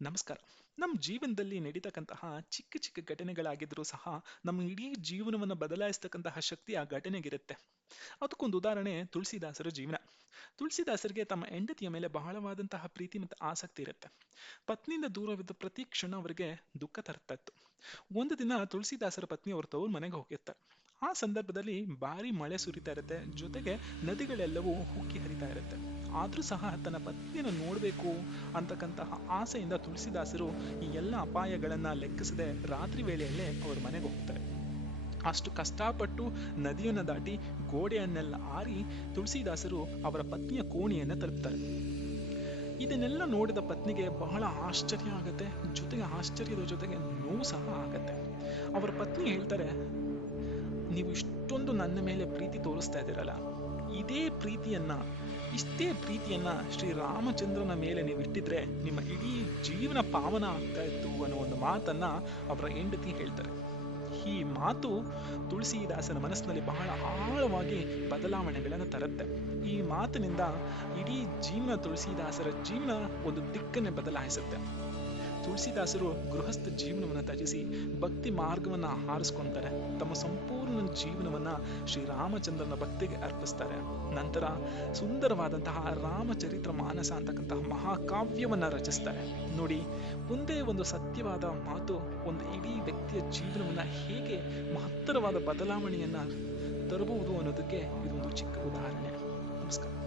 ನಮಸ್ಕಾರ. ನಮ್ಮ ಜೀವನದಲ್ಲಿ ನಡೀತಕ್ಕಂತಹ ಚಿಕ್ಕ ಚಿಕ್ಕ ಘಟನೆಗಳಾಗಿದ್ರೂ ಸಹ ನಮ್ಮ ಇಡೀ ಜೀವನವನ್ನು ಬದಲಾಯಿಸ್ತಕ್ಕಂತಹ ಶಕ್ತಿ ಆ ಘಟನೆಗಿರುತ್ತೆ. ಅದಕ್ಕೊಂದು ಉದಾಹರಣೆ ತುಳಸಿದಾಸರ ಜೀವನ. ತುಳಸಿದಾಸರಿಗೆ ತಮ್ಮ ಹೆಂಡತಿಯ ಮೇಲೆ ಬಹಳವಾದಂತಹ ಪ್ರೀತಿ ಮತ್ತು ಆಸಕ್ತಿ ಇರುತ್ತೆ. ಪತ್ನಿಯಿಂದ ದೂರವಿದ್ದ ಪ್ರತಿ ಕ್ಷಣ ಅವರಿಗೆ ದುಃಖ ತರ್ತಾ ಇತ್ತು. ಒಂದು ದಿನ ತುಳಸಿದಾಸರ ಪತ್ನಿ ಅವ್ರ ತವ್ರ ಮನೆಗೆ ಹೋಗಿರ್ತಾರೆ. ಆ ಸಂದರ್ಭದಲ್ಲಿ ಭಾರಿ ಮಳೆ ಸುರಿತಾ ಇರುತ್ತೆ, ಜೊತೆಗೆ ನದಿಗಳೆಲ್ಲವೂ ಉಕ್ಕಿ ಹರಿತಾ ಇರುತ್ತೆ. ಆದ್ರೂ ಸಹ ತನ್ನ ಪತ್ನಿಯನ್ನು ನೋಡಬೇಕು ಅಂತಕ್ಕಂತಹ ಆಸೆಯಿಂದ ತುಳಸಿದಾಸರು ಈ ಎಲ್ಲ ಅಪಾಯಗಳನ್ನ ಲೆಕ್ಕಿಸದೆ ರಾತ್ರಿ ವೇಳೆಯಲ್ಲೇ ಅವ್ರ ಮನೆಗೆ ಹೋಗ್ತಾರೆ. ಅಷ್ಟು ಕಷ್ಟಪಟ್ಟು ನದಿಯನ್ನು ದಾಟಿ ಗೋಡೆಯನ್ನೆಲ್ಲ ಆರಿ ತುಳಸಿದಾಸರು ಅವರ ಪತ್ನಿಯ ಕೋಣೆಯನ್ನ ತಲುಪ್ತಾರೆ. ಇದನ್ನೆಲ್ಲ ನೋಡಿದ ಪತ್ನಿಗೆ ಬಹಳ ಆಶ್ಚರ್ಯ ಆಗತ್ತೆ, ಜೊತೆಗೆ ಆಶ್ಚರ್ಯದ ಜೊತೆಗೆ ನೋವು ಸಹ ಆಗತ್ತೆ. ಅವರ ಪತ್ನಿ ಹೇಳ್ತಾರೆ, ನೀವು ಇಷ್ಟೊಂದು ನನ್ನ ಮೇಲೆ ಪ್ರೀತಿ ತೋರಿಸ್ತಾ ಇದ್ದೀರಲ್ಲ, ಇದೇ ಪ್ರೀತಿಯನ್ನ ಇಷ್ಟೇ ಪ್ರೀತಿಯನ್ನ ಶ್ರೀರಾಮಚಂದ್ರನ ಮೇಲೆ ನೀವು ಇಟ್ಟಿದ್ರೆ ನಿಮ್ಮ ಇಡೀ ಜೀವನ ಪಾವನ ಆಗ್ತಾ ಇತ್ತು ಅನ್ನೋ ಒಂದು ಮಾತನ್ನ ಅವರ ಹೆಂಡತಿ ಹೇಳ್ತಾರೆ. ಈ ಮಾತು ತುಳಸಿದಾಸನ ಮನಸ್ಸಿನಲ್ಲಿ ಬಹಳ ಆಳವಾಗಿ ಬದಲಾವಣೆಗಳನ್ನು ತರುತ್ತೆ. ಈ ಮಾತಿನಿಂದ ಇಡೀ ಜೀವನ ತುಳಸಿದಾಸರ ಜೀವನ ಒಂದು ದಿಕ್ಕನ್ನೇ ಬದಲಾಯಿಸುತ್ತೆ. ತುಳಸಿದಾಸರು ಗೃಹಸ್ಥ ಜೀವನವನ್ನು ತ್ಯಜಿಸಿ ಭಕ್ತಿ ಮಾರ್ಗವನ್ನ ಆರಿಸ್ಕೊಂತಾರೆ. ತಮ್ಮ ಸಂಪೂರ್ಣ ಜೀವನವನ್ನ ಶ್ರೀರಾಮಚಂದ್ರನ ಭಕ್ತಿಗೆ ಅರ್ಪಿಸ್ತಾರೆ. ನಂತರ ಸುಂದರವಾದಂತಹ ರಾಮಚರಿತ್ರ ಮಾನಸ ಅಂತಕ್ಕಂತಹ ಮಹಾಕಾವ್ಯವನ್ನ ರಚಿಸ್ತಾರೆ. ನೋಡಿ, ಒಂದೇ ಒಂದು ಸತ್ಯವಾದ ಮಾತು ಒಂದು ಇಡೀ ವ್ಯಕ್ತಿಯ ಜೀವನವನ್ನ ಹೇಗೆ ಮಹತ್ತರವಾದ ಬದಲಾವಣೆಯನ್ನ ತರಬಹುದು ಅನ್ನೋದಕ್ಕೆ ಇದೊಂದು ಚಿಕ್ಕ ಉದಾಹರಣೆ. ನಮಸ್ಕಾರ.